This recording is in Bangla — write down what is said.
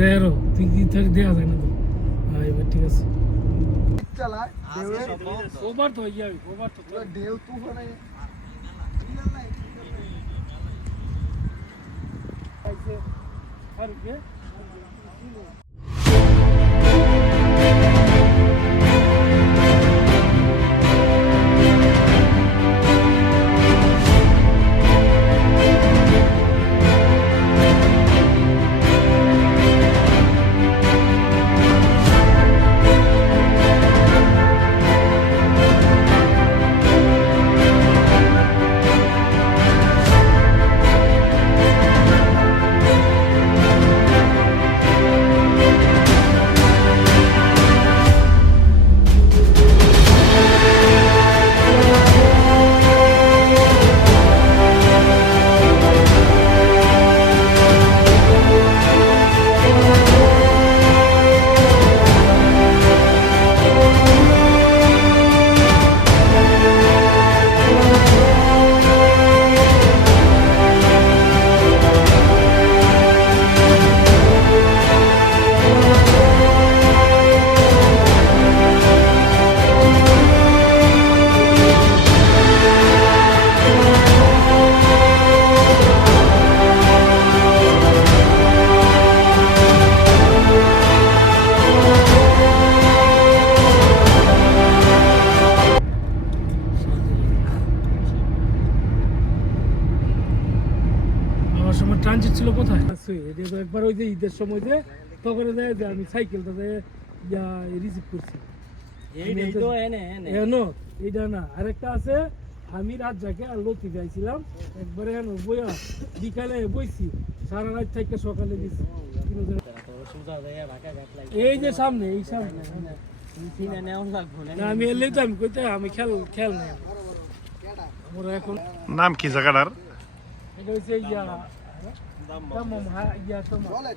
গায়েরও তুই কি তার দেয়া যায় না তো হ্যাঁ এবার ঠিক আছে চালায় ওভার তো ইয়া ওভার তো ঢেউ তুফানে আর কি সময় ট্রানজিট ছিল কোথায় একবার ওই যে ঈদের সময় যে তখন দেয় যে আমি সাইকেলটা রিসিভ করছি এইটা না আরেকটা আছে আমি রাত যাকে আর লতি যাইছিলাম একবারে বইয়া বিকালে বইছি সারা রাত থেকে সকালে গেছি এই যে সামনে এই সামনে আমি এলেই তো আমি কইতে আমি খেল না আমরা এখন নাম কি জায়গাটার? এটা হচ্ছে Tamam ha ya tamam. চলে